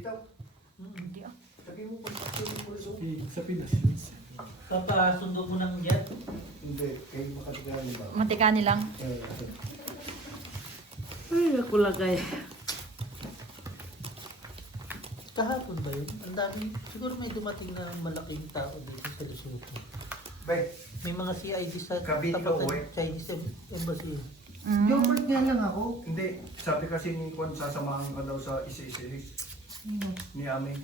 Bitaw. Hindi ah. Sabi mo pag mo rin Sa Pinas yun. Papasundo mo ng jet. Hindi, kayo makatigaan ba? Matikani lang. Ay, ako lagay. Kahapon ba yun? Ang dami. Siguro may dumating na malaking tao dito sa Lesotho. Bay, May mga CID sa Cavite tapat ka, ng uwi. Chinese Embassy. yung birth niya lang ako. Hindi, sabi kasi ni Kwan, sasamahan ka daw sa isa-isa-is. Ni Aming.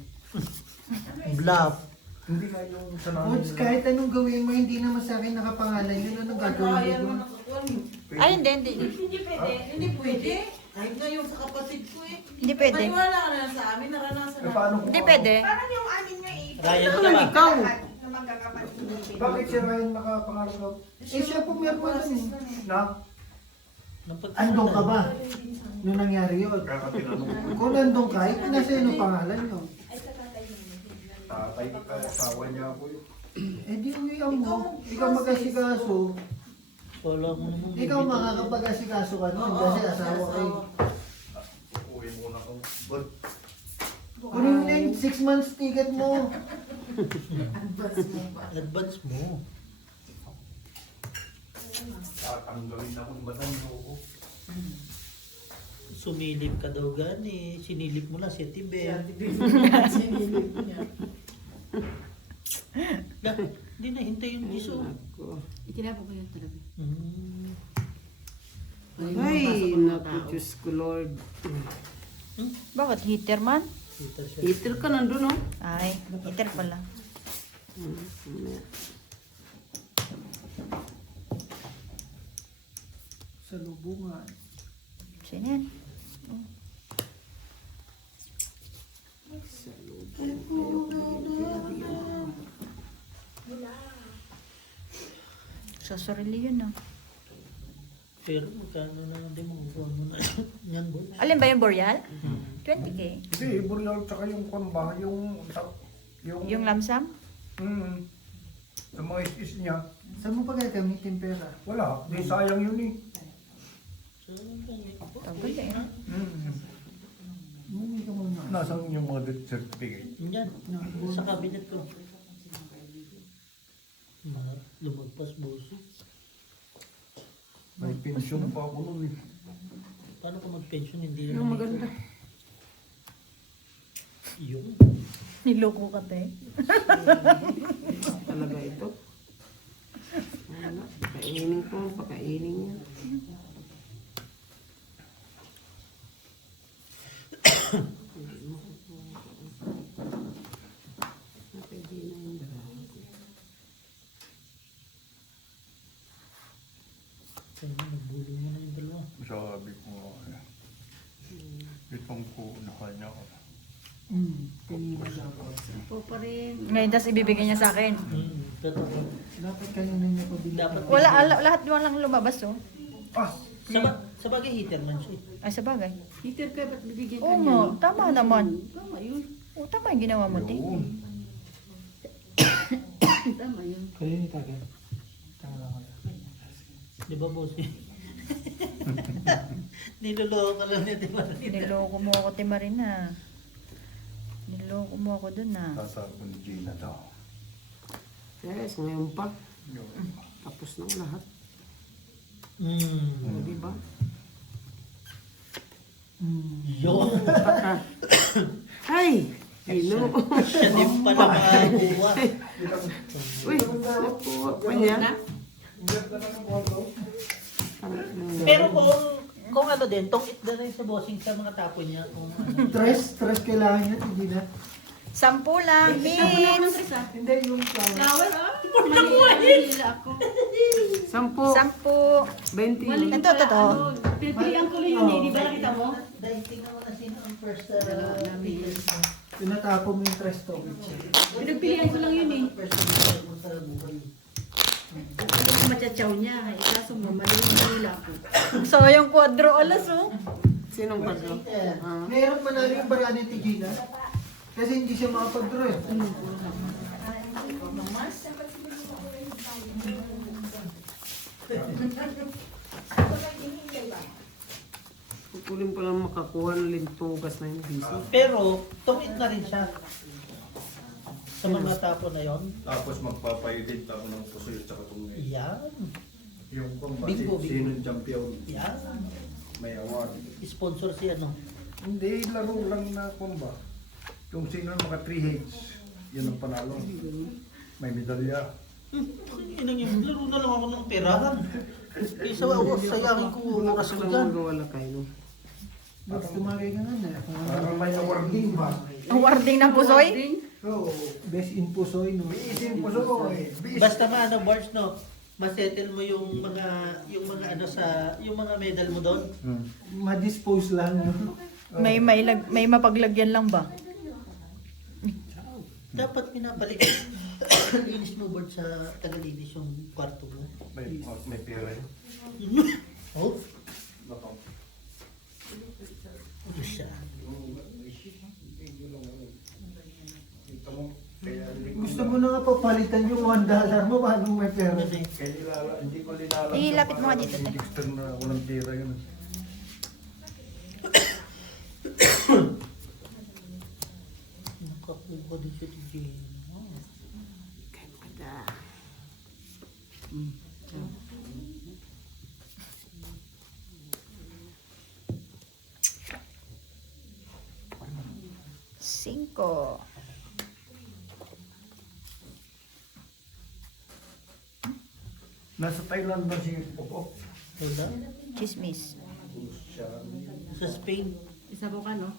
Bluff. Hindi nga yung sa Coach, kahit anong gawin mo, hindi naman sa akin nakapangalan yun. Anong gagawin mo doon? Ay, hindi. Hindi pwede. Hindi pwede. Kahit nga yung sa kapatid ko eh. Hindi pwede. Maniwala ka na sa amin, naranasan Eh, paano kung Hindi pwede. Parang yung amin nga eh. Ryan ka naman ba? ikaw. Na magkakapatid. Bakit si Ryan nakapangalan daw? Eh, siya pumirma dun. Na? Andong ka ba? Nung nangyari yun. Kakatinanong ko. Kung nandong ka, nasa yun ang pangalan nyo. Tatay ka, asawa niya ako yun. Eh di uwian mo. Ikaw mag-asikaso. Wala mo naman. Ikaw makakapag-asikaso ka nun kasi asawa kayo. Uwi muna ako. But, Kunin mo na yung 6 months ticket mo. Advance mo. tatanggalin ako ng batang ko. Sumilip ka daw gani. Sinilip mo na si Tibet. Hindi na hintay yung giso. Itinapon ko yun talaga. Ay, naku, Diyos ko, Lord. Bakit? Heater man? Kita siya. Heater ka nandun, oh. Ay, heater pala. Sa lubungan. Sino yan? Sa sarili yun ah. Pero magkano na hindi mo kuha mo na yan boy. Alin ba yung Boreal? 20k. Hindi, Boreal tsaka yung Kwan ba, Yung lamsam? Sa mga is niya. Saan mo pa gagamitin pera? Wala, di sayang yun eh. So, pangit po. Tagal eh. Hindi ka muna. Nasaan yung mga death certificate? Yan. Sa cabinet ko. Lumagpas boso. May pensyon pa ako nun eh. Paano ka mag-pension? Hindi Yung maganda. Yung. Niloko ka te. Talaga ito. Ano, pakainin ko, pakainin niya. Pwede na yung dalawa. Sabi mo, nagbulo mo na yung dalawa. Sabi ko nga, itong ko na kanya ko. Kanina dapat. Po pa rin. Ngayon, tas ibibigay niya sa akin. Pero Dapat kanina niya pa binigyan. dapat Lahat walang lumabas oh. Ah! sa bagay heater man siya. Ay, sa bagay. Heater ka, ba't bibigyan ka Oo niya? nga, tama naman. Tama yun. Oo, tama yung ginawa mo te. Yun. Tama yun. Kanina ni Tagan. Tama ko. Di ba boss? Niloloko ka lang niya, di ba? Niloko mo ako te Marina. Niloko mo ako dun ah. Sasabon ni Gina daw. Yes, ngayon pa. Yun. Tapos ng lahat. Mm. Di ba? Yo! Baka. Ay! Sino? Siya din pala makakuha. Uy, nakuha pa niya. Pero kung ano din, tong it na rin sa bossing sa mga tapo niya. Kung ano. Tres kailangan niya, hindi na. 10 lang, Vince. Hindi yung flower. Flower ah? Manila ako. 10. 10. 20. Ito. Pipilihan ko lang yun eh, di ba nakita mo? Dahil tingnan mo na sino ang first Tinatapo mo yung tres to. Pinagpilihan ko lang yun eh. first mo sa buhay. Hindi ko matyachaw niya. Ikaso mo, Manila ako. So, yung quadro alas oh. Sinong padlo? Mayroon manalo yung barani ni Gina. Kasi hindi siya makapag-draw eh. Kukulin pa lang makakuha ng limtugas na yung busy. Pero, tungit na rin siya. Sa mga tapo na yon. Tapos magpapayudin ako ng pusoy at saka tungay. Yan. Yung kung Bingo, sino champion, Yan. may award. Sponsor siya, no? Hindi, laro lang na kumba. Kung sino mga 3 hits, yun ang panalo. May medalya. Inang yung laro na lang ako ng perahan. Kaysa ako, sayangin ko oras ko dyan. Wala kayo. Mas tumagay ka nga na. Parang may awarding ba? Ang warding ng pusoy? So, Best in Pusoy, no? biisin pusoy. Basta maano, Bars, no? Masettle mo yung mga ano sa yung mga medal mo doon. Ma-dispose lang, no? May mapaglagyan lang ba? Dapat pinabalik. Linis mo, Bart, sa tagalinis yung kwarto mo. May pera yun. Oh, Baka. ano siya? Ito mo, kaya hindi ko Gusto mo na nga papalitan yung $1 mo, paano may pera? Kaya hindi ko linala. Ilapit mo nga dito, te. Dexter na walang pera yun. Nakakuha din siya ni Jane. Kada. Cinco. Nasa Thailand ba si Popo? Wala. Chismis. Siya. Sa Spain. Isa po ka, no?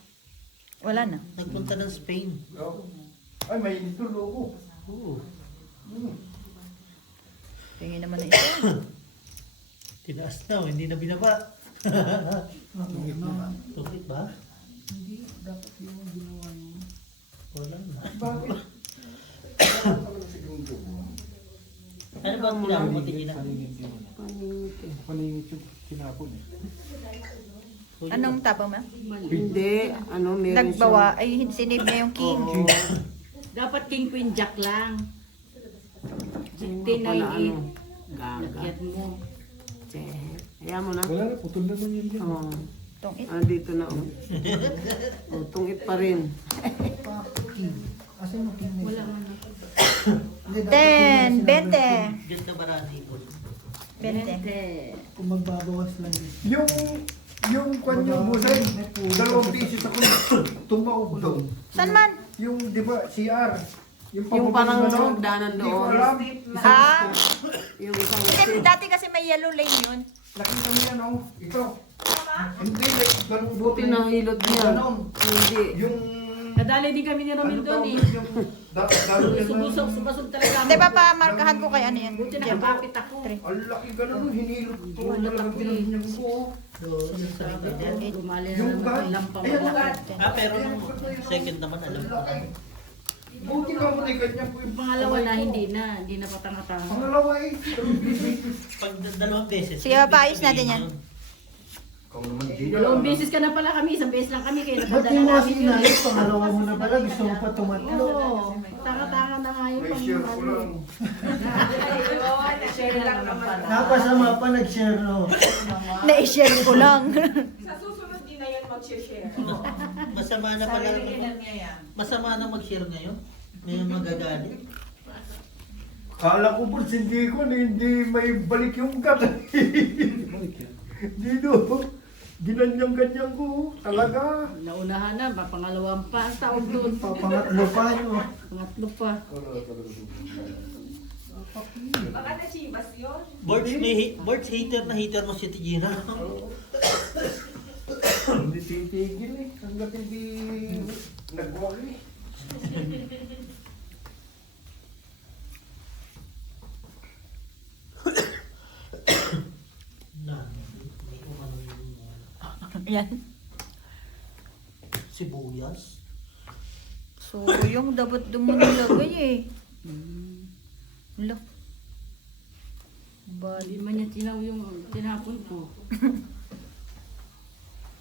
Wala na. Nagpunta ng Spain. Oh. Ay, may ito logo. Oo. Tingin naman na ito. Tinaas na, hindi na binaba. Tungkit ba? Hindi, dapat yung ginawa mo. Wala na. Bakit? Ano ba ang pinapamuti niya? Paningit eh. Paningit yung kinapon eh. Anong tapang mo? Hindi, ano, meron Nagbawa. Ay, sinave niya yung king. Dapat king queen jack lang. siyang... Tinay ano, gaga. Lakyat mo. Che. Ayaw mo na. Wala na, putol naman yun dyan. Oo. Tungit. Dito na. Oh, tungit pa rin. Asan mo king? Wala man. Hindi, dapat 10, yung sinabi 20. Ganda barani ko. 20. Kung magbabawas lang din. Yung kwan yung busay, 2 pieces ako tumaob doon. Saan man? Yung, di ba, CR. Yung parang danan Hindi ko doon. alam. Ah, Yung isang hindi, dati kasi may yellow lane yun. Nakita mo yan, oh. Ito. Hindi, like, ganun buti na hilot niya. Ganon. Hindi. Yung... Nadali din kami ni Romil doon eh. Yung... Dalo yan Subusog, subasog talaga. Hindi pa pamarkahan ko kay ano yan. Buti Diyan. nakapapit ako. Ang laki ganun, hinilot ko. Talagang eh. ginanyan ko. Sabi niya. Gumali na Yung naman bag. ang lampang Ayan, mga. Ah, pero nung second naman alam ko na. Buti ka mo na ganyan ko yung Yung pangalawa na hindi na patanga-tanga. Pangalawa eh. Pag dalawang beses. Sige, paayos natin yan. Ikaw naman, di Dalawang beses ka na pala kami, isang beses lang kami kaya Ba't napadala yung mga namin yun. sinayos, pangalawa mo na pala, gusto mo pa tumatlo. Oo, tanga-tanga na nga yung May share ko lang. Share lang naman pala. Napasama pa, nag-share, no? Na-share ko lang. Sa susunod din na yan mag-share. Masama na pala. niya yan. Masama na mag-share ngayon. Ngayon magagalit. Kala ko po, hindi ko, hindi may balik yung gat. Balik yan. Dito, ginanyang-ganyan ko. Talaga. Naunahan na, pangalawang pa ang taon doon. Papangatlo pa, no? Pangatlo pa. Baka na-chivas yun. Bords hater mo si Tigina. Hindi titigil eh. Hanggat hindi nagwag eh. Yan. Sibuyas. So, yung dapat doon mo nilagay eh. Wala. Hindi man niya tinaw yung tinapon ko.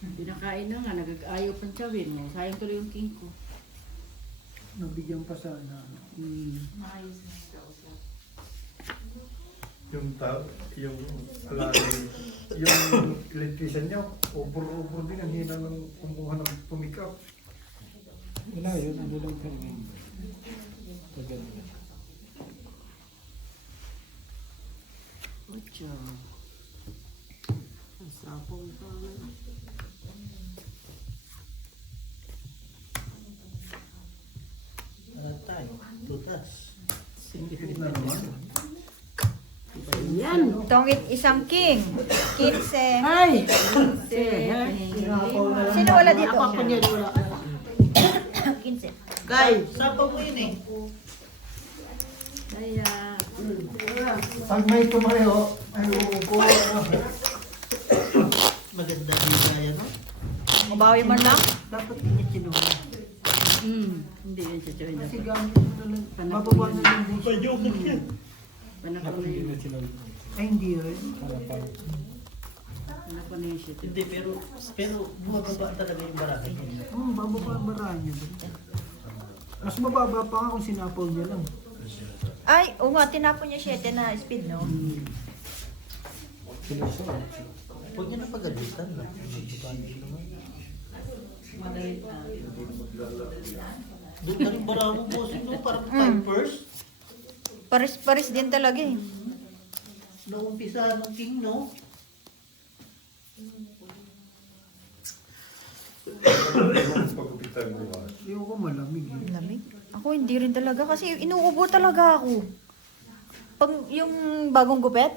Pinakain na nga, nag-ayaw pang tsawin mo. Sayang tuloy yung king ko. Nabigyan pa sana. Maayos na daw siya. yung alay, yung electrician niya, over din, ang hina ng kumuha ng pumikap. Wala yun, ano lang talaga. Paganda. Ocho. Masapong pa. Tayo, tutas. Na naman. Yan. Tongit isang king. 15. Ay! Sino wala dito? Ako niya, wala. 15. Guys, sapa mo yun eh. Kaya, Pag may tumayo, ay uupo. Maganda din kaya, no? Mabawi man lang. dapat niya kinuha. Hindi yan siya chawin. Kasi gamit mo na lang. Bababa na lang din siya. Pajokas yan. Panakon na yun. Ay, hindi yun. Panakon na yun siya. Hindi, pero bumababa talaga yung barangay niya. Bababa ang barahan niya ba? Mas mababa pa nga kung sinapol niya lang. Ay, oo nga, tinapon niya 7 na speed, no? Huwag niya na pagalitan na. Magpapagalitan naman. Doon na rin bara mo, bossing, no? Parang time first. Paris din talaga eh. Naumpisa ng king, no? Pagkupitan bukas. Hindi ko malamig eh. Lamig. Ako hindi rin talaga kasi inuubo talaga ako. Pag yung bagong gupet?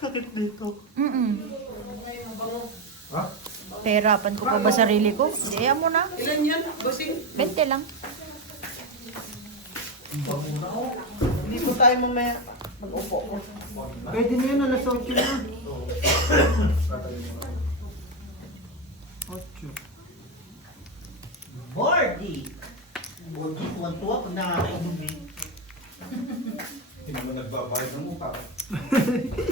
Sakit dito. Ha? Pahirapan ko pa ba sarili ko? Hindi, mo na. Ilan yan? Bossing? 20 lang. Hindi po tayo mamaya mag-upo ko. Pwede na yun, alas 8 na. 8. Bordy! Bordy, tuwan-tuwa kung nakakainom eh. Hindi naman nagbabayad ng mukha.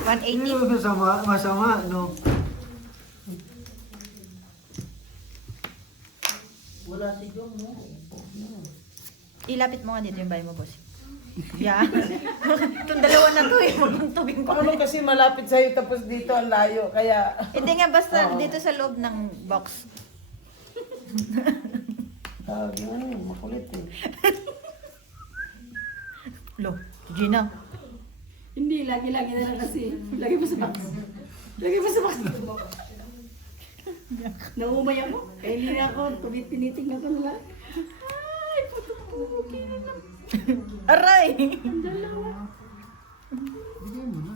180. Hindi naman masama, no? Wala si Jong, no? Ilapit mo nga dito yung bahay mo, boss. Yeah. Itong dalawa na to eh. Magtubing ko. Ano kasi malapit sa'yo tapos dito ang layo, kaya... Hindi nga, basta dito sa loob ng box. Tawag yun, makulit eh. Lo, Gina. Hindi, lagi-lagi na lang kasi. Lagi mo sa box. Lagi mo sa box. Naumay ako. Kaya hindi na ako. Tinitingnan ko na lang. Ay, puto-puki na lang. Aray! Ang dalawa. Bigay mo na.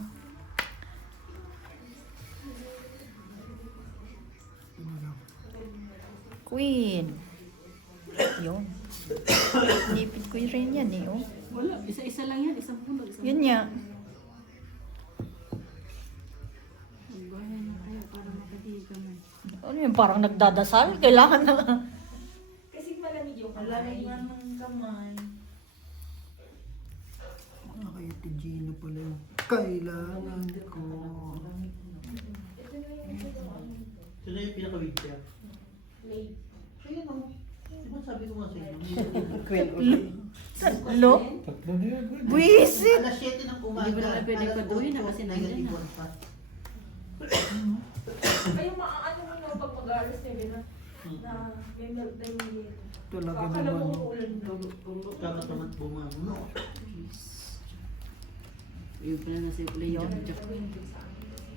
Queen. Yun. Nipid ko rin yan eh, oh. Wala, isa-isa lang yan. Isang puno. Yun nga. Ang bahay na kaya para makatiga man. Ano yun, parang nagdadasal? Kailangan na. Kasi malamig yung Malamig nga ng kamay. Kaya Gino pala yung kailangan ko. Sino yung pinaka-weaker? Ayun, no? Diba sabi ko nga sa inyo? Lo? Tatlo na yan. Buisit! Alas 7 ng umaga. Hindi ko na pwede alas paduhin na 8, kasi nandiyan na. nagalibuan pa. Ay, maaano mo na pag mag-aalas na yun na may meltdown yun. Talaga Akala mo naman. uulan na. Kama naman bumano. Yung pala na si Play Jack.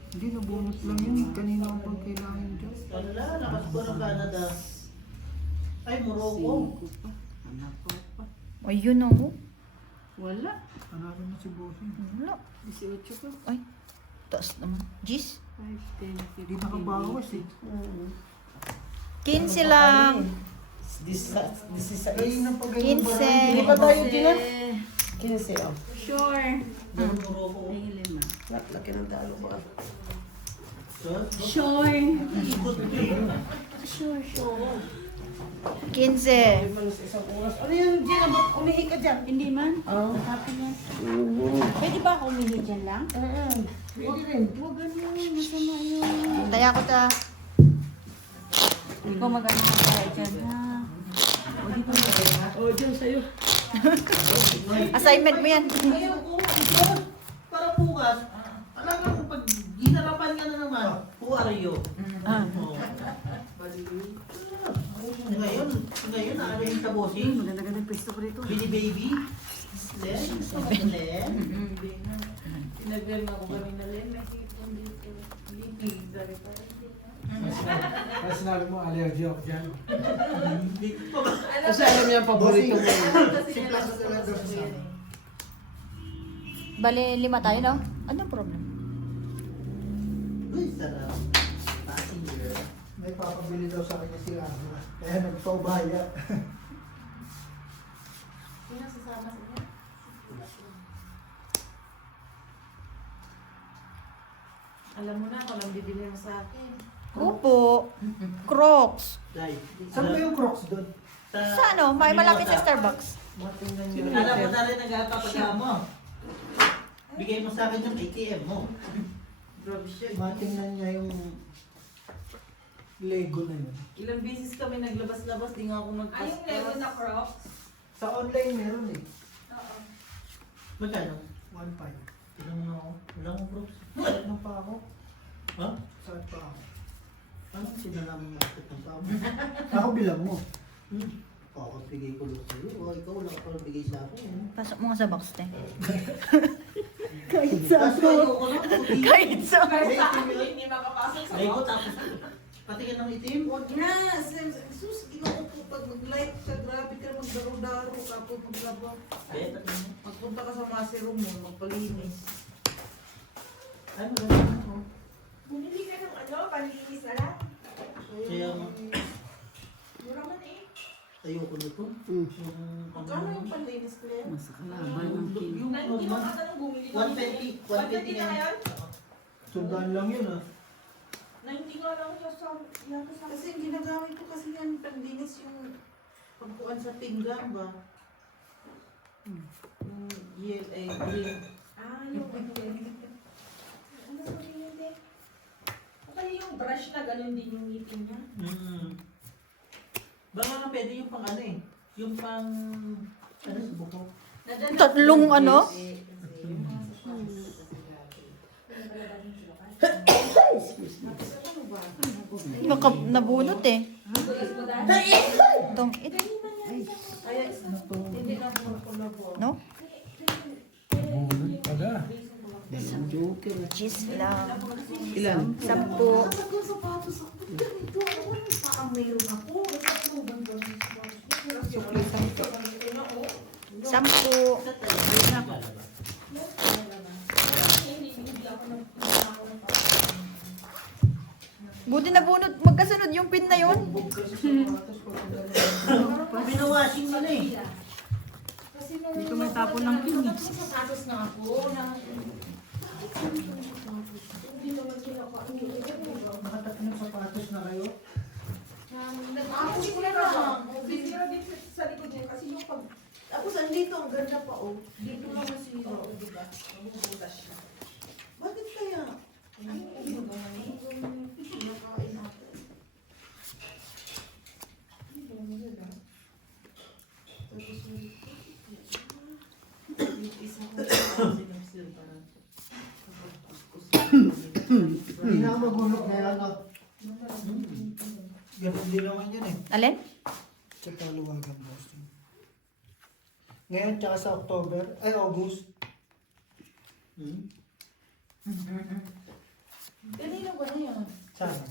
Hindi, nabunot lang yun. Kanina ko pang kailangan dyan. Wala, lakas ko ng Canada. Ay, Morocco. Pa. Anak ko pa. Ayun oh. Wala. Panalo na si Bossing. Wala. 18 pa. Ay, taas naman. Gis? 5, 10, 15. Hindi nakabawas eh. 15 lang. This is a Ay, napagay 15. pa tayo din 15. oh. Sure. Morocco. Ay, 5. Laki ng talo ko. Sure. Sure. 15. Ano yun, Gina? Ba't umihi ka dyan? Hindi man. Happy yan. Pwede ba ako umihi dyan lang? Pwede rin. Huwag ganun. Masama yun. Taya ko ta. Ikaw magano na tayo dyan. Ha? O, di ba? O, dyan sa'yo. Assignment mo yan. Ayaw ko. Para bukas, Who are you? Ah. Oh. Ngayon, ano yung sa bossing? Maganda-ganda pwesto ko rito. Billy Baby? Len? Len? Pinag-rem ako kanina Len, may sipon dito. Linig, sabi pa. Kaya sinabi mo, allergy ako dyan. Hindi ko ba? Kasi alam niya ang paborito mo. Si Plaza na lang daw sa sama. Bale, 5 tayo, no? Anong problem? Uy, sarap. Passenger. May papabili daw sa akin si Ana. Kaya nagpaubaya. Sino sasama sa niya? Alam mo na, kung lang bibili mo sa akin. Opo. Crocs. Dai. Saan ba yung Crocs doon? Sa ano? May malapit sa Starbucks. Matingnan niyo. Alam mo na rin nagkakapagka mo. Bigay mo sa akin yung ATM mo. Grabe siya. Matingnan niya yung Lego na yun. Ilang beses kami naglabas-labas, di nga ako magpas. Ay, yung Lego na Crocs? Sa online meron eh. Oo. Magkano? 1.5. Tignan mo ako. Wala akong props. Saan pa ako? Ha? Saan pa ako? Anong sinalaman mo akit ng tao? Ako bilang mo. Ako, bigay ko lang sa'yo. O, ikaw wala ka pala bigay sa akin. Pasok mo nga sa box, te. Kahit sa Tapos ayoko lang. puti. Kahit sa... Kahit sa akin, hindi makapasok sa Lego, box. tapos patingin ng itim. Huwag na, sus, ginawa ko pag mag-live ka, grabe ka magdaro-daro, tapos maglaba. Kaya, tatingin mo. Magpunta ka sa master room mo, magpalinis. Ay, maganda na ako. Bumili ka ng ano, panlinis na lang. Kaya nga, Mura man eh. ayoko nito. Mm. Yung, Magkano yung panlinis, Claire? Mas kalaban ng king. yung, Na hindi mo katanong bumili ka. 120. 120 na ngayon? Sundaan lang yun ah. Na hindi nga lang siya sa... Yan sa... Kasi yung ginagamit ko kasi yan, panlinis yung pagkuhan sa pinggan ba? Yung green. Ah, yung ano ano sabihin yun din? Okay, yung brush na ganun din yung ngipin niya. Baka nga pwede yung pang ano eh. Yung pang, ano sa buko. Tatlong ano? Nabunot eh. Tong it. Ay, hindi na po nakulabo. No? Bunod pala. Joker. Cheese lang. Ilan? 10. Sa sapatos ako, ganito ako, parang mayroon ako. Sukli 10. 10. Buti nabunot. Magkasunod yung pin na yun. Pinawashing mo na eh. Kasi nung... Dito may tapon ng pin eh. sapatos na ako, na... Hindi naman kinakain. Nakatatlong sapatos na kayo. Ako sila lang. Sisira din sa likod niya kasi yung pag... Tapos andito, ang ganda pa oh. Dito lang nasira. Oo, diba? Mabubutas siya. Bakit kaya? Ano yung ginagawa niya? Pinakain natin. Tapos yung isa ko sinapsil para. Hindi na ako magulog ngayon ah. Ganun din naman yun eh. Alin? Sa Taluwagan, Boston. Ngayon, tsaka sa October, ay August. Kanina ba na yan? Sana.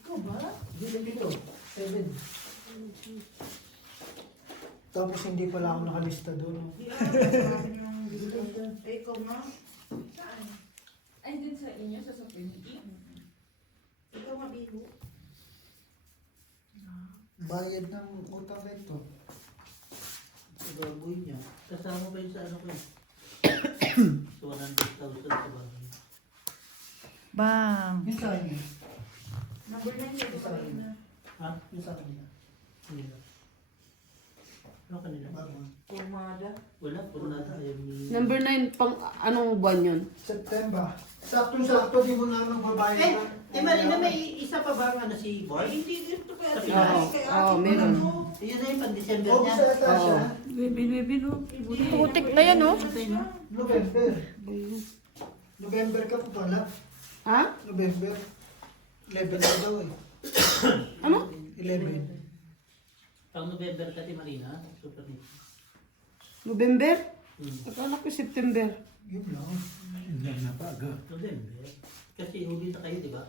Ikaw ba? Dito. 7. Tapos hindi pala ako nakalista doon. Hindi ako marami ng discount. Eh, ikaw na. Saan? Ay, din sa inyo, sa Sophie. Ikaw mabiho. Bayad ng utang rito. Sa baboy niya. Kasama pa yun sa ano ko eh. So 100,000 sa baboy. Bang. Yung sa akin. Number 9 siya sa kanina. Ha? Yung sa akin. Hindi na. Ano kanila? Pumada. Wala, wala tayo ni... Number 9, pang anong buwan yun? September. Sakto-sakto, di mo na magbabayad. Marina, may isa pa ba ano si Boy? Hindi dito kaya Sa tinay. Pinas? Kaya Oo, akin meron. ano. Yun na yung pan-December niya. August ata siya. Putik na yan, oh. November. November ka pa pala. Ha? November. 11 na daw eh. Ano? 11. Pang November ka, Marina. Super nito. November? Akala ko September. Yun lang. Hindi na pa aga. November. Kasi huli na kayo, di ba?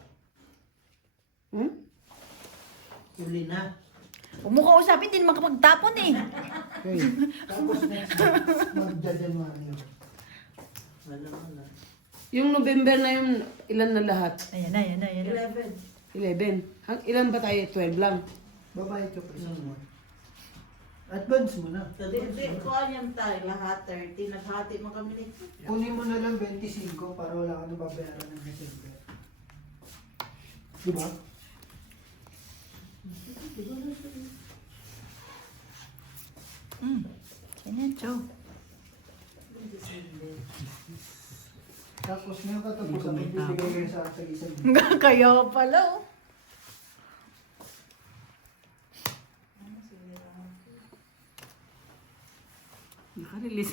Hmm? Huli na. Huwag mo kausapin, hindi naman kapagtapon eh. Okay. Tapos next month, magja-January. Wala. Yung November na yung ilan na lahat? Ayan na, ayan na, ayan na. 11. 11. Ilan ba tayo? 12 lang. Babayad ka pa isang month. Advance mo na. Hindi, kuha niyan tayo lahat 30. Naghati mo kami nito. Kunin mo na lang 25 para wala ka na babayaran ng December. Diba? Sinencho. Tapos ngayon katapusan mo bibigay kayo sa akin isang Kaya pala oh. Naka-release.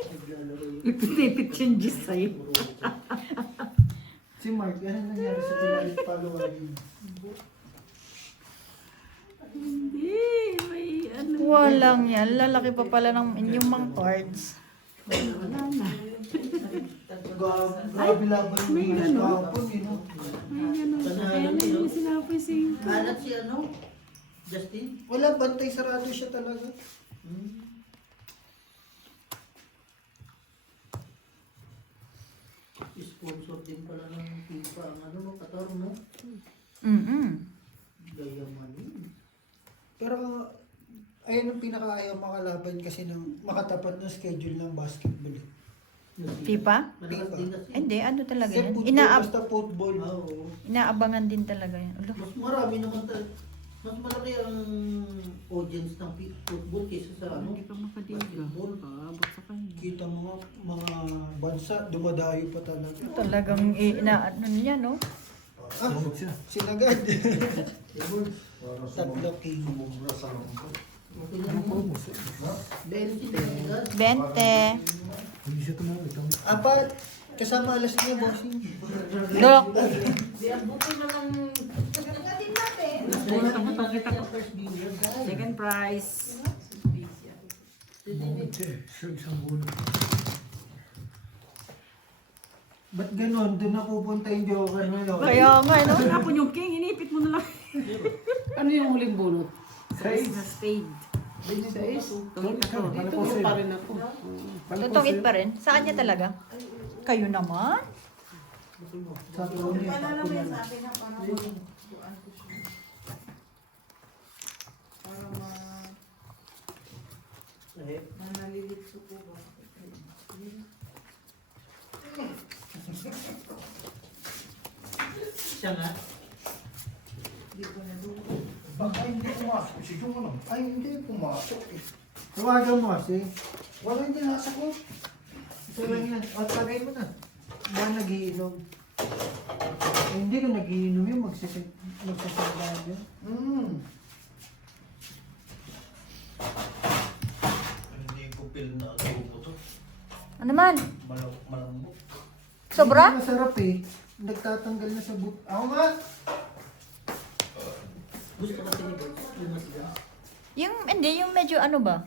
Naglalaro yun. Ipit-ipit changes sa'yo. Si Mark, ano nangyari sa tinalit following? Hindi. May ano. Walang yan. Lalaki pa pala ng inyong mga cards. Wala na. Grabe laban mo may yung ano? kahapon, you know. May ano. Panalo Kaya na niyo. yung sinabi si... Alat si ano? Justin? Wala, bantay sarado siya talaga. Sponsor din pala ng FIFA ang ano mo, Qatar, no? Gayaman yun. Pero ayun ang pinakaayaw makalaban kasi ng makatapat ng schedule ng basketball. FIFA? Malakas din kasi. Hindi, ano talaga Kasi yan? football, basta football. Oo. Inaabangan din talaga yan. Ulo. Mas marami naman mas malaki ang audience ng football kaysa sa ano? Hindi ka makadiga. Basketball. Paabot sa kanya. Kita mga bansa, dumadayo pa talaga. Talagang inaano niya, no? Ah, sinagad. Tatlo king. Okay lang mo. 20. 20. Hindi siya tumawag. Apat, kasama alas niya, bossing. Dok. Di ang buti na lang. Nagatin natin. Second prize. Siya isang bulo. Ba't ganon? Doon na pupunta yung joker ngayon. Kaya nga, no? Tapon yung king, inipit mo na lang. ano yung huling bunot? Size. Sa spade. Sais? Tungit ako. Dito Dito pa rin ako. Tutungit pa rin. Saan niya talaga? Kayo naman? Sa tuloy niya, Paalala takbo mo na yan sa lang. akin ha, para mabukuan ko siya. Para manalilitso ko ba? Siya nga. Di ko na doon. Baka hindi pumasok. Si Jung ano? Ay, hindi pumasok eh. Tawagan mo kasi. Wala hindi nasagot. Ito lang yan. O, tagay mo na. Ba nagiinom? Eh, hindi ka nagiinom yun. Magsasagahan yun. Hindi ko feel na adobo to. Ano man? Malambot. Sobra? Hindi masarap eh. Nagtatanggal na sa Ako nga! Gusto kasi ni Bert. Yung masigas. Hindi, yung medyo ano ba?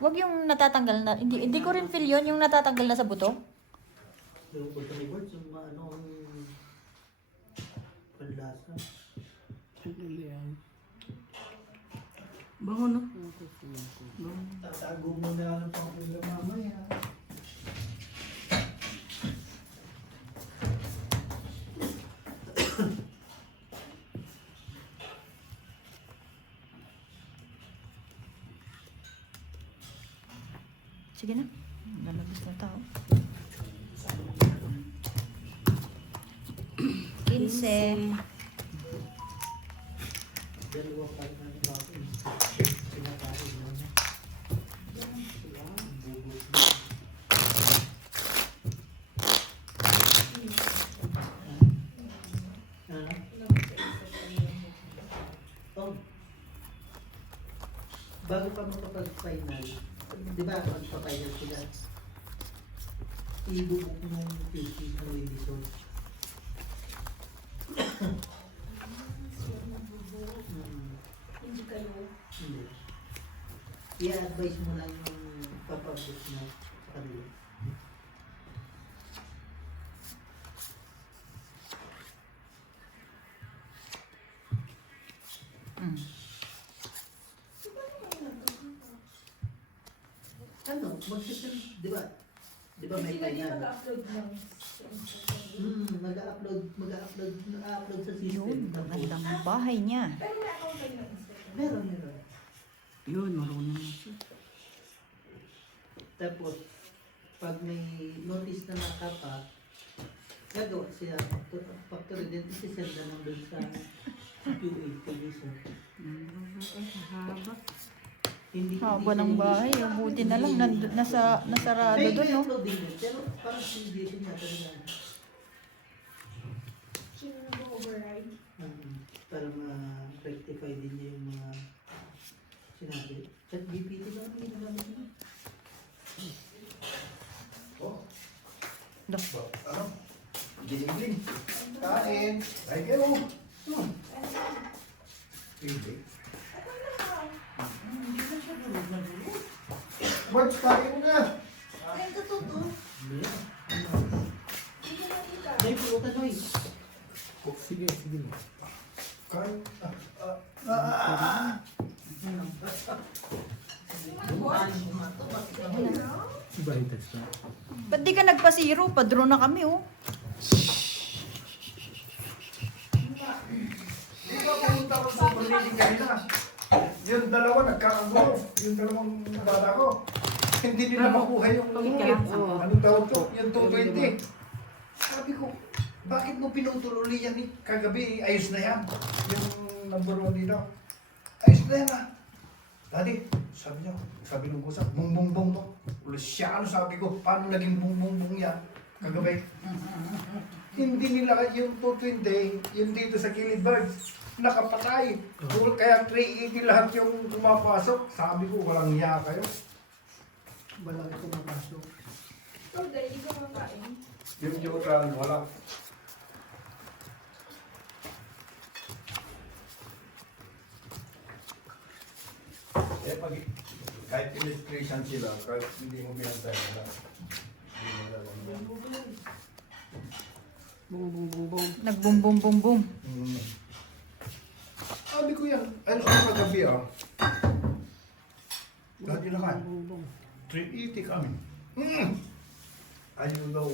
Huwag yung natatanggal na, hindi ko rin feel yun, yung natatanggal na sa buto. Yung gusto ni Bert, yung ano, ang panlasa. Bango no? Tatago mo na ng pangkulang mamaya. Sige na. Lalabas na tao. 15. Dalawa pa rin ang bago. Pinakain mo na. Bago pa makapag-final, di ba magpa-final sila? Ibubok mo yung PC ng Windows. i-advise mo lang yung papabot mo sa kanila. Mm. Ano, mag-send, di ba? Di ba may Kasi hindi time na? mag-upload lang. Mag-upload sa system. Yun, Tapos, magandang bahay niya. Pero may account kayo ng Instagram. meron. Yun, marunong na siya. Tapos, pag may notice na nakapa, gagawa siya. Factory din, isisend na lang doon sa QA producer. Haba. Hindi Haba ng bahay. Buti na lang nasarado May doon, no? upload din yun, pero parang hindi siya talaga. Override. Para ma-rectify din niya yung mga sinabi. Chat GPT lang ang ginagamit niya. Oh, Dah. ano? Giling-giling. Kain. Ay, kayo. Hindi. Birds, kain mo na. Ay, katuto. May pulutan mo eh. Sige, sige. Kain. Iba yung text na. Ba't di ka nagpa-zero? Padro na kami, oh. Di ba pumunta ko sa meeting kanina? Yung dalawa nagkakagulo. Yung dalawang bata ko. Hindi nila makuha yung anong tawag to? Yung 220. Sabi ko, bakit mo pinutululi yan eh? Kagabi, ayos na yan. Yung number 1 dito. Ayos na yan ah. Daddy, sabi niya, sabi nung kusap, bung bung bung bung. Ulo siya, ano sabi ko, paano naging bung bung bung yan? Kagabi. Hindi nila yung 220, yung dito sa Kilid Birds, nakapatay. Kaya 380 lahat yung pumapasok. Sabi ko, walang hiya kayo. Malaki pumapasok. So, dahil hindi ko makain. Yung neutral, wala. Eh, pag kahit illustration sila, kahit hindi mo binantay nila, hindi nila alam. Bung, bung, bung, bung. Nagbum bum bum bum. Sabi ko yan, ano ang kagabi ah? Dati na kayo. Bung, bung. 380 kami. Ayaw daw,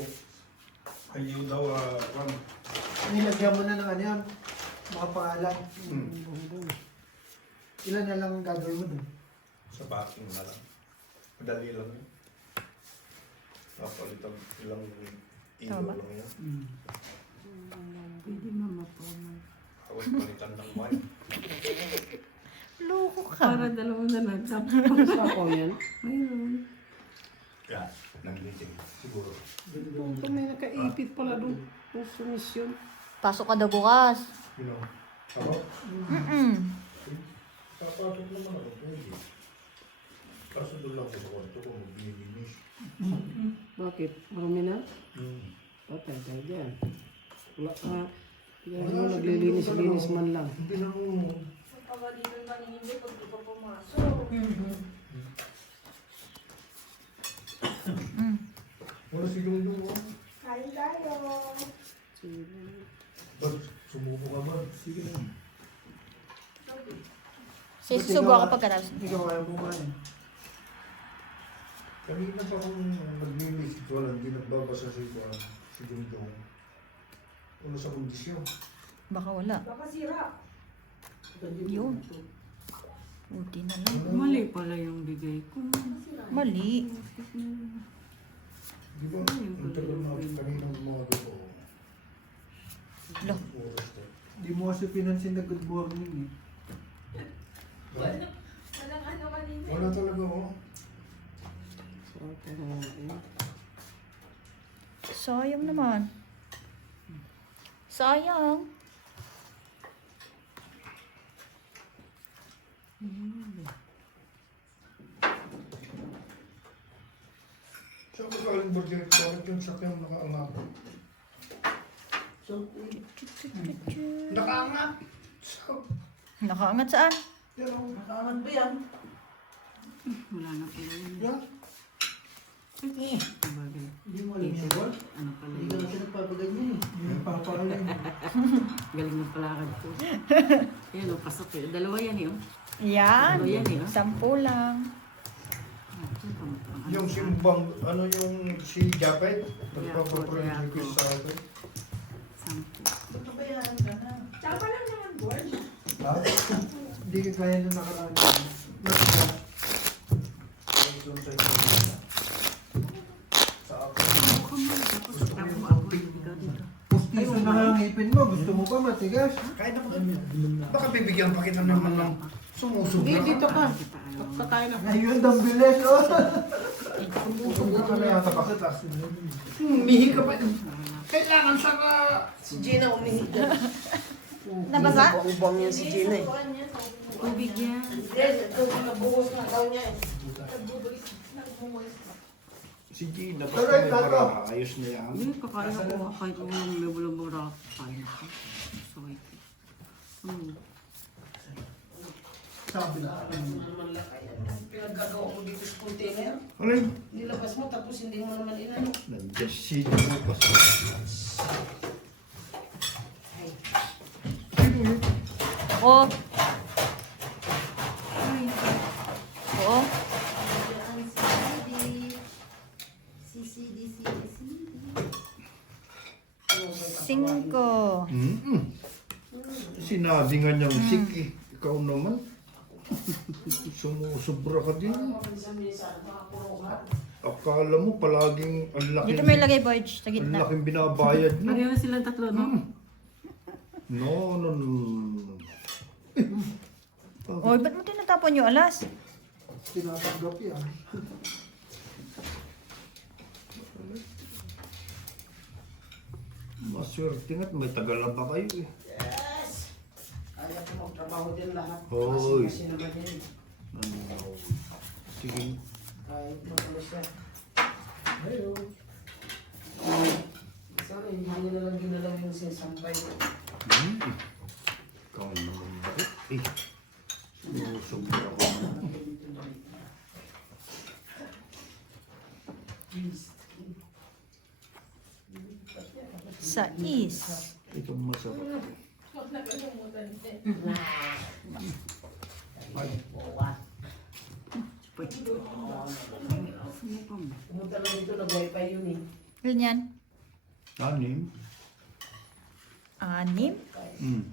Nilagyan mo na ng ano yan, mga pangalan. Bung, bung. Ilan na lang gagawin mo dun? sa packing na lang. Madali lang yun. Kapalitan ilang ilaw Tama. lang yan. Pwede mama po. Hawas palitan ng wine. Loko Para ka. dalawa na lang. Tapos ako yan. Mayroon. Yan, nag-meeting. Siguro. Ito may nakaipit pala doon. Yung sumisyon. Pasok ka daw bukas. You know, ako? Papasok naman ako, pwede. Kaso doon lang ko sa kwarto ko, maglilinis. Bakit? Marami na? Patay tayo dyan. Wala ka. Yan mo naglilinis-linis man lang. Hindi na mo. Pagpagalitan pa ni hindi pag di pa pumasok. Wala siguro doon. Kain tayo. Bag, sumuko ka ba? Sige lang. Susubo ako pagkatapos. Hindi ka kaya bumain. Kanina pa akong naglilinis. Wala, hindi nagbabasa si Dungdong. Wala sa kondisyon. Baka wala. Baka sira. Yun. Buti na lang. Mali pala yung bigay ko. Mali. Di ba? Ang tagal na kanina mga ko. Lo. Oras na. Hindi mo kasi pinansin na good morning eh. Walang ano kanina. Wala talaga oh. So, pero Sayang naman. Sayang. Saan ko galing burger? Bakit yung sakyang nakaangat? So, Nakaangat! So, Nakaangat saan? yan oh. Nakaangan ba yan? Wala na pala yun. Yan. Bagay. Hindi mo alam yan. Ano pala Hindi ka yun? kasi nagpapaganyan eh. Yan, papakain. Galing ng palakad ko. Ayan o, pasok eh. Dalawa yan eh. Oh. Yan. Ano yan eh? Oh. 10 lang. Ah, dyan pa matang- Yung simbang, ano yung si Japet, nagpapaproject sa akin. 10. Nagpabayaran ka na. Tsaka lang naman, George. Ha? Hindi ka kaya na nakaraan. Sa akin. Subukan mo. Tapos tapos ako. Ikaw dito. Pustiso na nga ang ngipin mo. Gusto mo pa matigas? Kahit ako, baka bibigyan pa kita naman ng sumusubra. Hindi, dito ka. Kita alam. Kakain na. Ayun, dambiles. Oh. Sumusubra ka na yata bakit ah? Mihi ka pa. Kailangan sa ka. Si Gina umihiga. Nabasa? Ubang yan si Gina eh. Tubig yan. Yes, ito nabuhos na daw niya eh. Si Gina, basta may bara, ayos na yan. Hindi, kakain ako. Kahit ako lang may bulong-bura. Kakain ako. Sorry. Sabi na. Pinagkagawa ko dito sa container. Alin? Nilabas mo tapos hindi mo naman inano. Nandiyan si Gina pa sa... Oo. Oo. Cinco. Sinabi nga niyang sige. Ikaw naman. Sumusubra ka din. Akala mo palaging ang laki. Dito may lagay, Boy, sa Ang gitna. laking binabayad mo. Pareho silang tatlo, no? No, no, no. Oy, ba't mo tinatapon yung alas? Tinatanggap yan. Maswerte nga't may tagalaba kayo eh. Yes! Kaya ko magtrabaho din lahat. Hoy. Kasi naman yun. Ano? Sige. Kahit magulo siya. Hello. Sorry, hindi na lang ginalang yung sinasambay. Ikaw naman bakit? Eh. Sumusubra ka na. Sais. Ito masarap. Nakalimutan din. Subukan mo. Pumunta lang dito, nag-wifi yun eh. Ganyan. Anim. 6.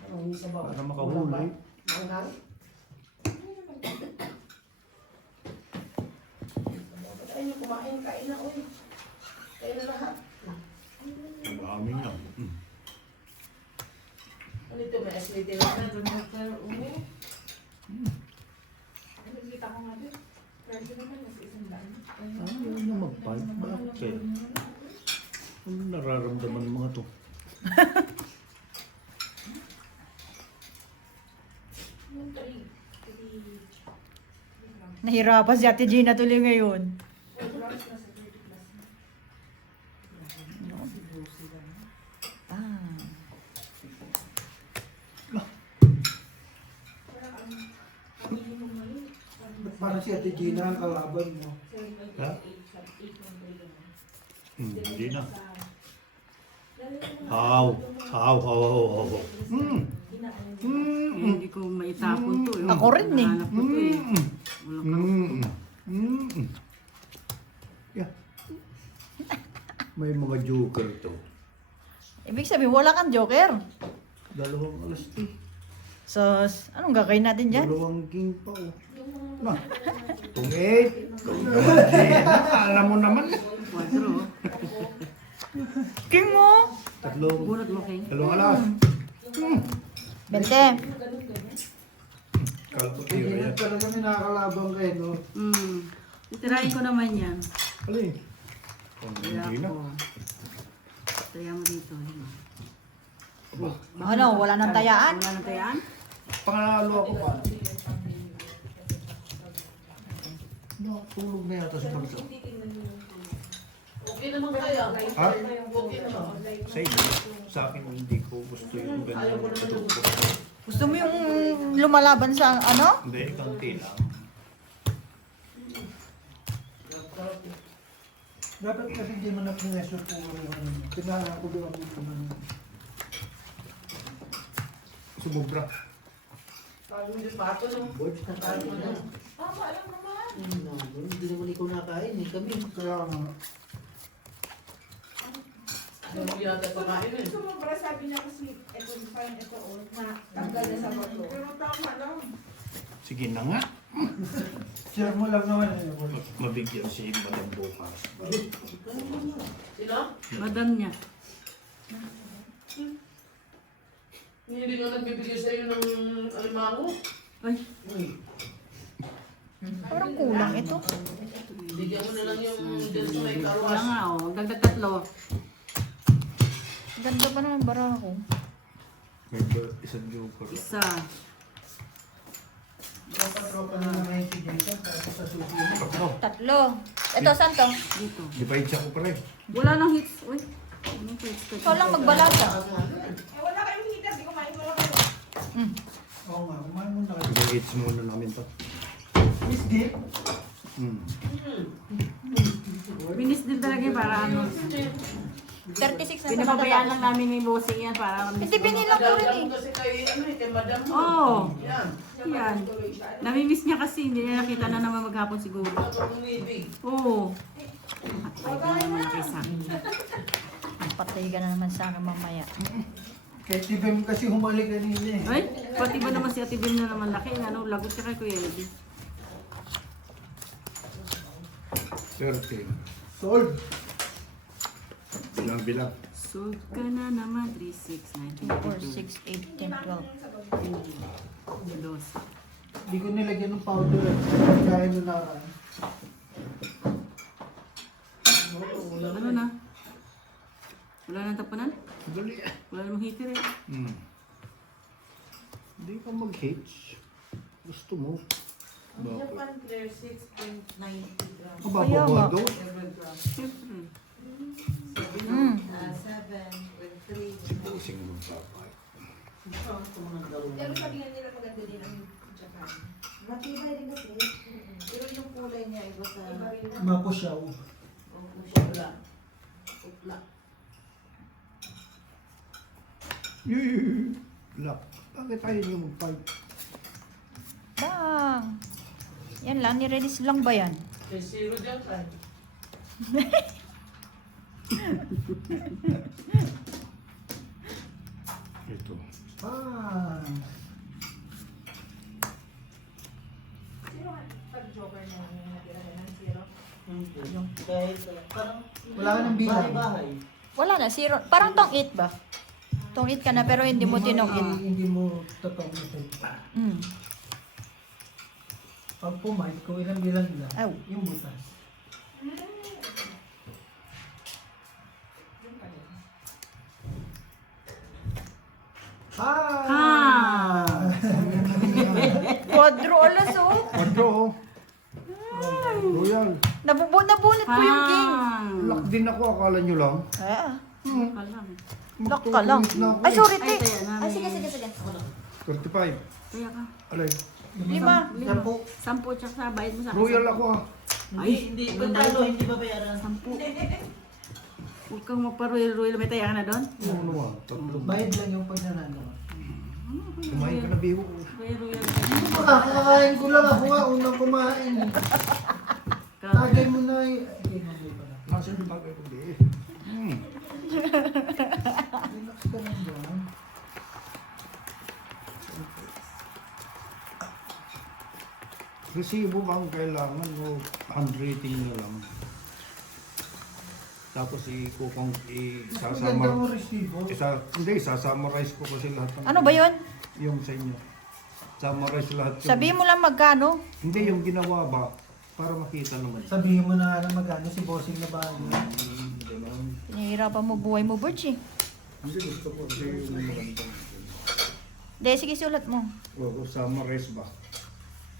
Anong isa ba? Para makahuli. Manghang? Ay, yung kumain, kain na, uy. Kain na lahat. Ang amin na. Ano ito, may aswete na na, doon na ka, uwi. Nakikita ko nga din. Pwede naman, nasa isang daan. Ayaw na mag-pipe. Bakit? Ano nararamdaman ng mga to? Yung 3. Nahirapan si Ate Gina tuloy ngayon. Ah. Parang si Ate Gina ang kalaban mo. Ha? Hindi na. Haw. Hindi ko maitapon to. Ako rin eh. Hinahanap ko to eh. Walang Yeah. May mga joker to. Ibig sabihin, wala kang joker. 2 alas to. Sos, anong gagawin natin dyan? 2 king pa oh. Na. Tungit. Alam mo naman. 4. King mo! 3. Bunot mo, King. 2 alas. 20. Kalpo Hindi tira na yan. talaga may nakakalabang kayo, no? Itirahin ko naman yan. Alin? Kaya Hindi na. ako. Taya mo dito. Ano, wala nang tayaan? Wala nang tayaan? Pangalalo ako pa. Tulog na yata sa bansa. Okay naman kaya. Ha? Okay naman. Sa inyo, sa akin hindi ko gusto yung ganyan adobo. Gusto mo yung lumalaban sa ano? Hindi, kaunti lang. Dapat kasi hindi mo na pinesyo po ano. Tinala ko doon dito man. Sumubra. Boards na tayo na. Tama, alam naman. Hindi naman ikaw nakain eh. Kami. Kaya nga. Sumobra, sabi niya kasi, ito fine, ito on, na tanggal na sa bato. Pero tama lang. Sige na nga. Share mo lang naman eh. Mabigyan si Madam bukas. Madam niya. Hindi nga nagbibigay sa'yo ng alimango. Ay, Parang kulang ito. Bigyan mo na lang yung dyan sa may wala karwas. nga oh. Dagdag 3. Ganda pa naman barako. Medyo isang joker. Isa. Tropa na naman si Jason tapos sa susunod. Tatlo. Ito, saan to? Dito. Di pa itcha ko pala eh. Wala nang hits. Uy. Anong hits? Ikaw lang magbalasa. Eh, wala kayong heater, di kumain ko lang kayo. Oo nga, kumain muna kayo. Sige, eats muna namin to. Miss Dip? Binis din talaga yun para ano. 36 na Pinapabayaan sa lang namin ni Bossing yan para Hindi, binilang ko rin eh. Kasi kay, kay madam mo. Oo. Yan. Yan. Namimiss niya kasi. Hindi niya nakita na naman maghapon siguro. Ang umibig. Oo. Ay, di naman na kaysa. Patay ka na naman sa akin mamaya. Kaya Tibem kasi humalik kanina eh. Ay, pati ba naman si Ate Bim na naman laki? Ano, lagot ka kay Kuya Eddie. 13. Sold! Bilang-bilang. Sold ka na naman. 3, 6, 9, 4, 10, 6, 8, 10, 12. 12. Hindi ko nilagyan ng powder. Kaya nung nakaraan. Ano na? Wala nang tapunan? Dali. Wala namang heater eh. Hindi ka mag-hitch. Gusto mo. Japan Clear 6.90 grams. Kaya nga. Mababado. Every gram. Siyempre. 7.3. Pusing mo sa kapay. Pero sabihan nila maganda din ang Japan. Matibay din kasi. Pero yung kulay niya iba sa... Iba rin na. Mapusyaw. Pula. Pula. Lock. Bakit tayo niyo mag-fight? Bang! Yan lang, ni-release lang ba yan? Kay zero dyan tayo. Ito. Ah! Sino nga pag-joker na yung natira ng zero? Kahit parang Wala ka ng bilang. bahay. Wala na, zero. Parang tong 8 ba? Tong 8 ka na pero hindi mo tinong 8. Hindi mo totoong ito. Pag pumayt, kung ilang bilang lang, Aw. yung butas. Ah! Quadro alas oh. Quadro, oh. Royal. Nabunot ko yung king. Lock din ako, akala nyo lang. Ah, Alam. lock ka lang. Magtutulog na ako Ay, eh. sorry, Ay, te. kaya namin. Ay, sige, sige, sige. 35. Kaya ka. Alay. 5. 10 tsaka sa bayad mo sa akin. Royal ako ah. Hindi, pagkano, hindi ba bayaran? 10. Huwag kang magpa-royal-royal. May taya ka na doon? Oo naman. Tatlo. Bayad lang yung pag nanalo. Kumain ka na, biho. Royal-royal. Makakakain ko lang ako nga, unang kumain. Tagay mo na eh. Ay, hindi pala. Nasaan yung bagay ko, biho? Relax ka lang dyan. Resibo ba ang kailangan o handwriting na lang? Tapos Ang ganda isasama mo resibo. isasummarize ko kasi lahat ng Ano ba yun? yung sa inyo. Summarize lahat yung Sabihin mo lang magkano. Hindi yung ginawa ba para makita naman. Sabihin mo na lang magkano si bossing na ba? Ganun. Pinahirapan mo buhay mo, Birch eh. Hindi gusto ko kasi yung magandang. Hindi, sige, sulat mo. O summarize ba?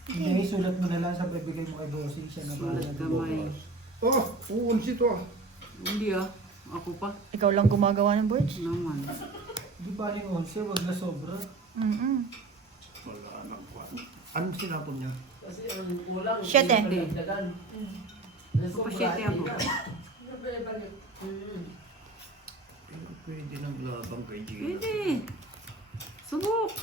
Hindi, sulat mo na lang sa bibigay mo kay bossing siya na ba? Sulat kamay. Oh, uunsi to ah. Hindi ah. Ako pa. Ikaw lang gumagawa ng Birch. Naman. Di ba yung 11, wag na sobra. Wala nang kwan. Anong sinapon niya? Kasi ang kulang. Siyete. hindi pa dagdagan. Papasyete ako. Balik. Pwede nang labang kay Gina. Pwede. Subok.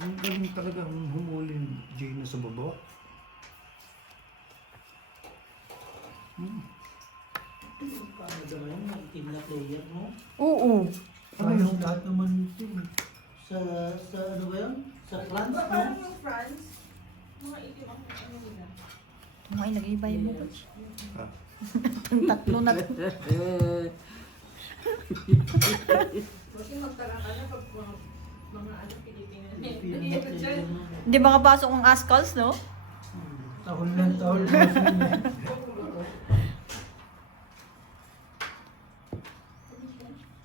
Ang galing talagang humuli ni Gina sa baba. Paano daw yun? May team na player, no? Oo. Ano yung lahat naman ito? Sa ano ba yun? Sa France, no? Parang yung France, mga itim ang ano nila. May nag-iba yung mo. Ah. Ang tatlo na. Kasi magtara ka na pag mga ano tinitingnan. Team na player, no? Hindi makapasok ang Ascals, no? Tahol lang, tahol lang.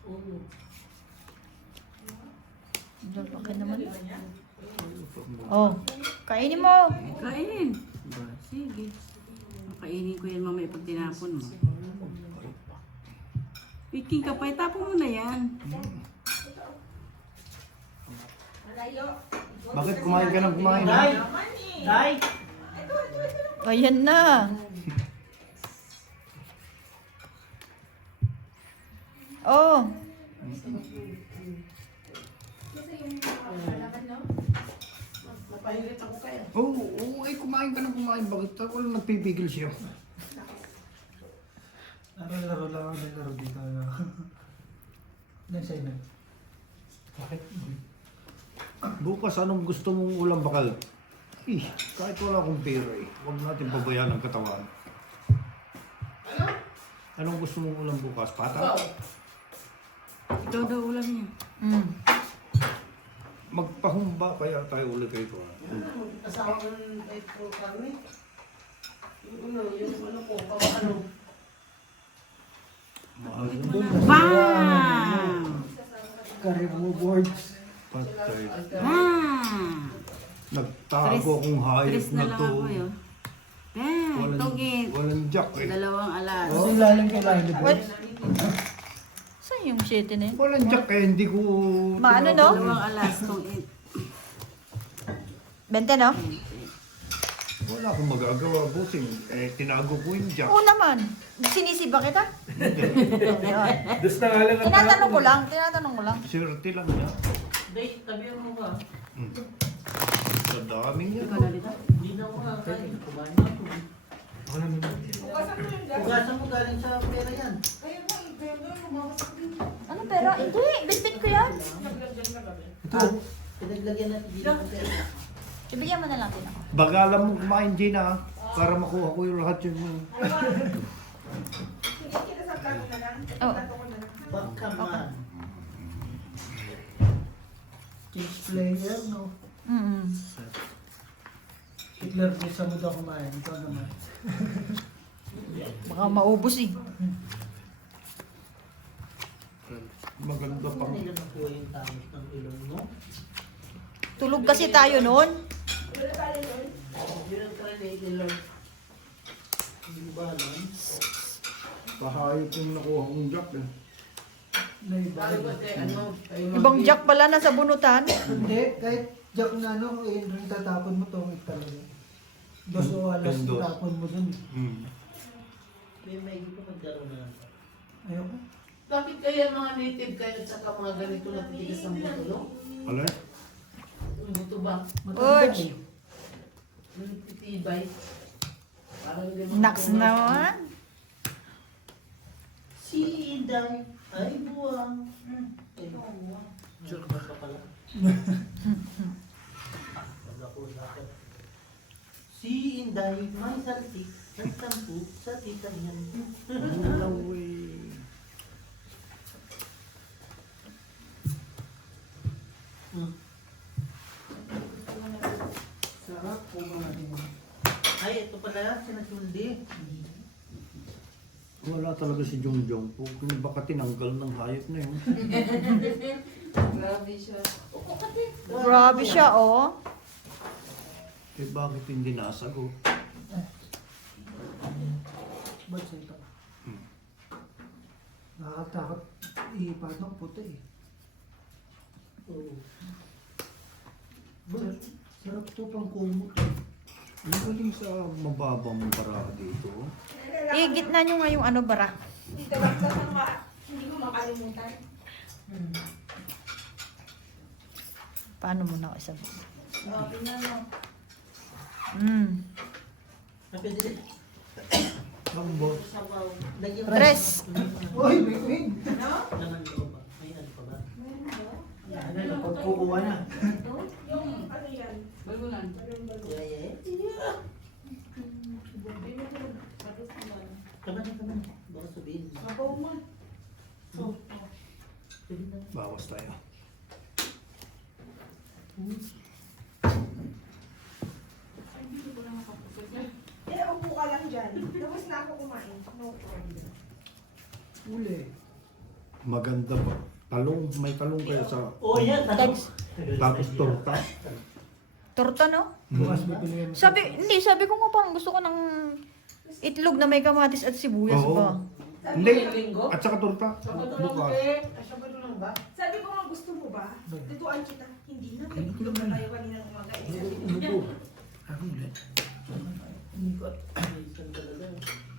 Oo. Laki naman. Oh, kainin mo. Kain. Sige. Kainin ko yan mamaya pag tinapon mo. Piking ka pa, itapon mo na yan. Malayo. Bakit kumain ka ng kumain? Day! Naman eh. Day! Ayan na. Oh, Kasi yung kalaman, no? Napahirit ako kaya. Oo, ay kumain ka ng kumain. Bakit walang nagpipigil siya? Laro lang ako ng laro dito. Nasa ina. Bakit? Bukas, anong gusto mong ulam bakal? Kahit wala akong pera eh. Huwag natin pabayaan ang katawan. Anong gusto mong ulam bukas? Pata? Ito daw ulam niya. mm. Magpahumba kaya tayo ulit kayo ko. Kasama ko ng ito kami. Yung ano ko, ano. Mahal Bam! Career mo boards. patay. Bam! Nagtago akong hayop Tres na na lang to. ako yun. Bam! Tungit. Walang jack eh. Dalawang alas. Kasi lalim kailangan ni What? boards. Saan yung 7 na yun? Walang jack eh. Hindi ko... Maano, no? Dalawang alas. Tungit. 20, no? Wala akong magagawa, bossing. Eh, tinago ko yung jack. Oo naman. Sinisiba kita? Dus na nga lang ang Tinatanong ko lang, tinatanong ko lang. Swerte lang niya. Day, tabihan mo ba? Sa daming yan. Ikaw na dito. Hindi na ako kakain. Kumain na ako. Ako naman. Bukasan mo yung gabi. Ugasan mo galing sa pera yan. Kaya mo, kaya mo, lumakas din. Ano pera? Hindi, bitbit ko yan. Naglagyan ka gabi. Ah, pinaglagyan natin dito ng pera. Ibigyan mo na lang din ako. Bagalan mo kumain, Gina, ah, para makuha ko yung lahat yung... Sige, kinasagkan ko na lang. Oo. Tato ko na lang. Baka man. Change player, no? Mm. Hitler, bisa mo daw kumain. Ikaw naman. Baka maubos eh. Maganda Saan pang... nila nakuha yung tangos ng ilong mo? Tulog kasi tayo noon. Wala tayo doon. Yun ang try na ilong. Hindi ba alam? Pahayop yung nakuha kong jack eh. Ibang jack pala nasa bunutan. Hindi, kahit jack na ano, eh, rin tatapon mo tungit talaga. Dos o alas, Dos. tatapon mo dun. May maigi pa magkaroon na. Ayoko. Bakit kaya mga native kayo at saka mga ganito na titigas ng buto? Alay? Yung buto ba? Matanda Uy. eh. Yung titibay. Parang hindi mo Naks naman. Si Inday ay buwang. Eh, sure ba ka pala? Wala ko dapat. Si Inday may saltik at tampu sa tita niyan. Sarap po mga din. Ay, ito pala, sinasundi. Wala talaga si Jongjong po. Baka tinanggal ng hayop na yun. Grabe siya. Grabe siya, oh. Eh bakit hindi nasagot? Ba't sa ito? Nakakatakot. Ipatong puti eh. Oo. Sarap to pang kumot. Ang galing sa mababang bara dito. Eh, gitna nyo nga yung ano, bara. Dito lang sa hindi ko makalimutan. Paano muna ako isabi? Tingnan mo. Pwede din. Ang boss. Sabaw. Lagyan mo. Tres. Uy, may queen! Naman ko ba? May ano pa ba? Ano na, pagkukuha na. Yung ano yan? Bagulan. Yeah. Kaman na. Baka sabihin. Sabaw mo. Pwede na. Bawas tayo. Upo ka lang dyan. Tapos na ako kumain. No problem. Uli. Maganda ba? Talong, may talong kayo sa... Oh, yan. Thanks. Tapos torta. Torta, no? Bukas may pinili mo. Sabi ko nga parang gusto ko ng itlog na may kamatis at sibuyas Oo. ba? Hindi. At saka torta. Bukas. Sabado lang ba? Sabi ko nga gusto mo ba? Tutuan kita. Hindi na. Itlog na tayo kanina umaga.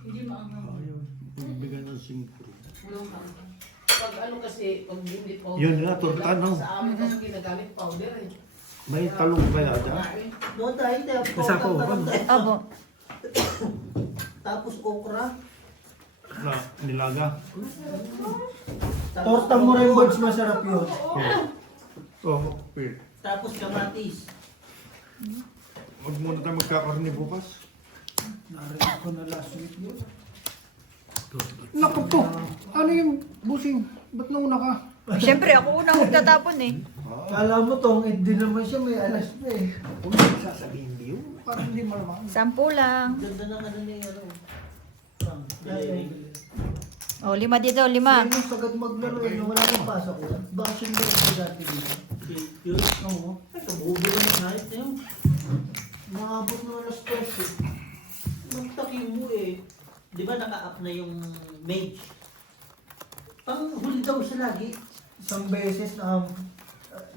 Hindi maangang. Ayaw. Bibigyan ng singkro. Walang maangang. Pag ano kasi, pag hindi powder. Yun nga, torta, no? Sa amin kasi ginagamit powder eh. May talong kaya dyan? Kumain. No, tayo. Masapaw, ano? Opo. Tapos okra. Na nilaga. Torta mo rin, Bods, masarap yun. Oo. Okay. Tapos kamatis. Huwag muna tayo magkakarni bukas. Narinig ko na last week yun. Naku po! Ano yung busing? Ba't nauna ka? Siyempre, ako unang magtatapon eh. Kala mo tong din naman siya, may alas pa eh. Huwag mo sasabihin niyo. Parang hindi malamang. 10 lang. Ganda ng ano ni ano. O, 5 dito, 5. Hindi mo sagad maglaro eh, wala nang pasok yan. Bakit ba ito dati dito? Yun. Oo. Ay, kabubo na ng kahit na yun. Nakabot na alas 12 eh. Nung takin mo eh. Di ba naka-up na yung mage? Pang huli daw siya lagi. Isang beses na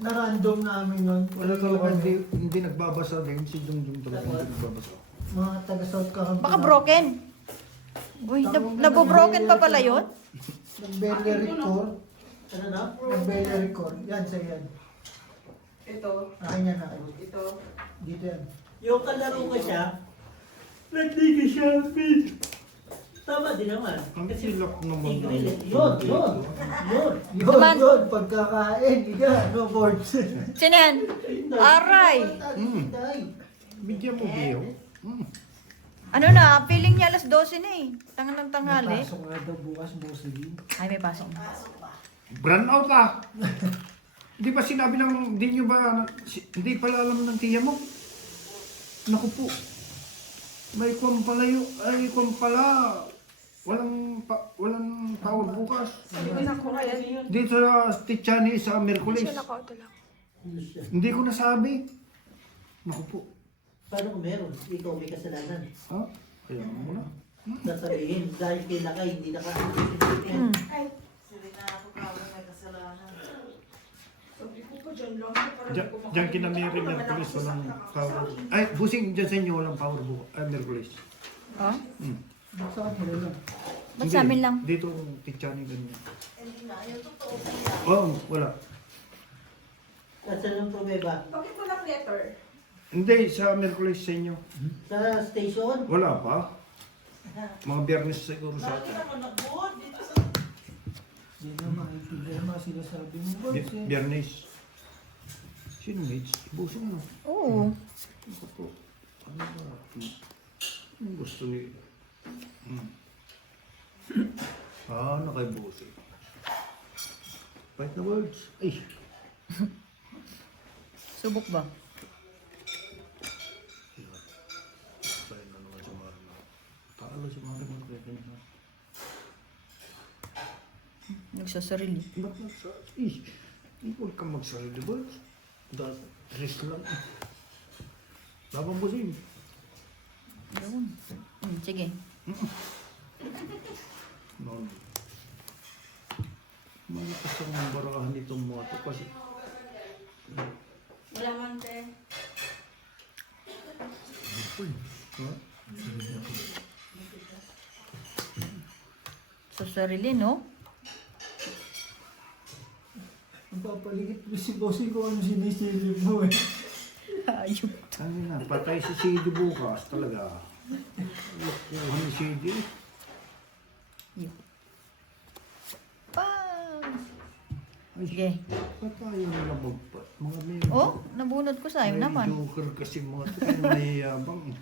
random namin nun. Wala talaga hindi nagbabasa din. Si Jungjung talaga hindi nagbabasa. Mga taga South Kakampi. Baka broken. Uy, nabobroken pa pala yun? Nag-belly record. Ano na? Nag-belly record. Yan, sa yan. Ito. Akin yan, akin. Ito. Dito yan. Yung kalaro ko siya, nagtiki Shopee. Tama din naman. Ang silak naman. Tigre eh. Yun. Yun, Naman. yun. Pagkakain. Iga, no boards. Sino yan? Aray! Bigyan mo biyo. Ano na, feeling niya alas 12 na eh. Tangan ng tanghali. Pasok nga daw bukas, bossing. Ay, may pasok. Brand out ah! Di ba sinabi ng, di nyo ba, hindi pala alam ng tiya mo? Naku po. May kwan pala yun, ay kwan pala. Walang power bukas. Dito sa Tichani sa Merkulis. Hindi ko nasabi. Naku po. Paano kung meron? Ikaw may kasalanan. Ha? Kaya mo na. Sasabihin, dahil kay Lakay, hindi Ay, Sili na ako kawin may kasalanan. sabi ko pa dyan lang. Para Diyan, di ko diyan makalimutan. kinamiri Ako naman Merkulis ako walang sa power. kakasal. Ay, busing dyan sa inyo walang power bukas. Ay, Merkulis. Oh? Sa akin lang. Ba't sa amin lang? Dito Tichani ganyan. Hindi na, yung totoo. Oo, wala. Kasi ng problema, Bakit walang letter? Hindi, sa Merkulis sa inyo. sa station, Wala pa. Mga biyernes siguro sa Lagi atin. naman nag-board dito sa... Hindi na maintindihan mga sinasabi mo, boards eh. Biyernes. Sino mates? Ibusin mo. Oo. Ako po. Ano ba? Ang gusto ni... nakaibusin. Fight na words. Ay! Subok ba? Fight na naman sa Marma. Paalo sa Marma. Nagsasarili. Ba't nagsasarili? Huwag kang magsarili, boys. Dahil rest lang. Labang busin. Yun. Sige. noon. Malakas ang barahan nitong mga to kasi Wala man, te. ha? Sa sarili, no? Ang papaligid mo si bossing ko ano sinisilip mo eh. Ayun. Ano na, patay si Sidi bukas talaga. Ano si Sidi? Bang! Ay, Sige. patay yung labagpat. Mga may... Oh, nabunod ko sa'yo may naman. joker kasi mga to, kaya mayayabang eh.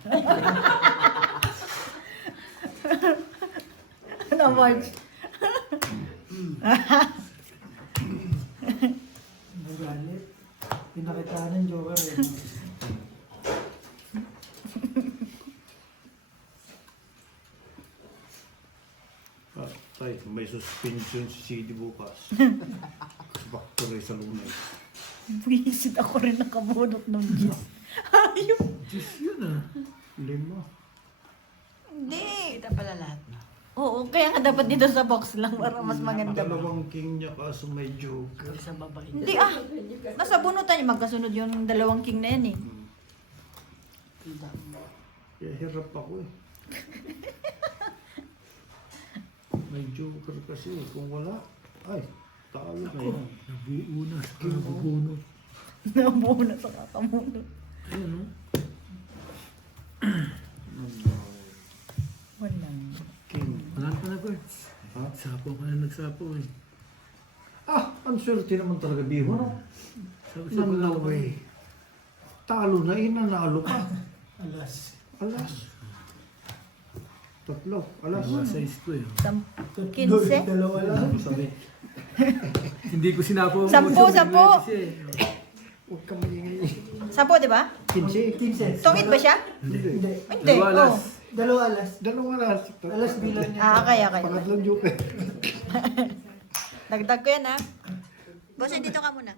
Naman. Nagalit. Pinakitaan ng joker eh. Patay, may suspension si Sidi bukas. Baktery sa lunay. Buisit ako rin nakabunot ng Diyos. Ayun. Diyos yun ah. 5. Hindi. Kita pala lahat na. Oo, kaya nga dapat dito sa box lang para mas maganda. Dalawang king niya kaso may joker. Sa babae. Hindi ah. Nasa bunutan niya. Magkasunod yung dalawang king na yan eh. Kaya hirap ako eh. May joker kasi eh. Kung wala, ay, talo na yan. Nabuo na. Nabubunot. Nabuna sa kakamunot. Ayan o. Wala. King. Wala pa na ko eh. Ha? Sapo ka na nagsapo eh. Ah, ang swerte naman talaga, Biho, no? Sapo na No way. Talo na, inanalo pa. Alas. Alas. Tatlo, alas. Mga size ko eh. 15? Dalawa lang. Sabi, Hindi ko sinapo ang 10, uso, 10. kasi eh. huwag ka maingay. 10, di ba? 15. 15. Tungit ba siya? Hindi. Hindi. Hindi. Dalawa alas. Oh. Dalawa alas. Dalawang alas. Alas bilang niya. Ah, kaya. Pangatlong joker. Dagdag ko yan ha. Boss, dito ka muna.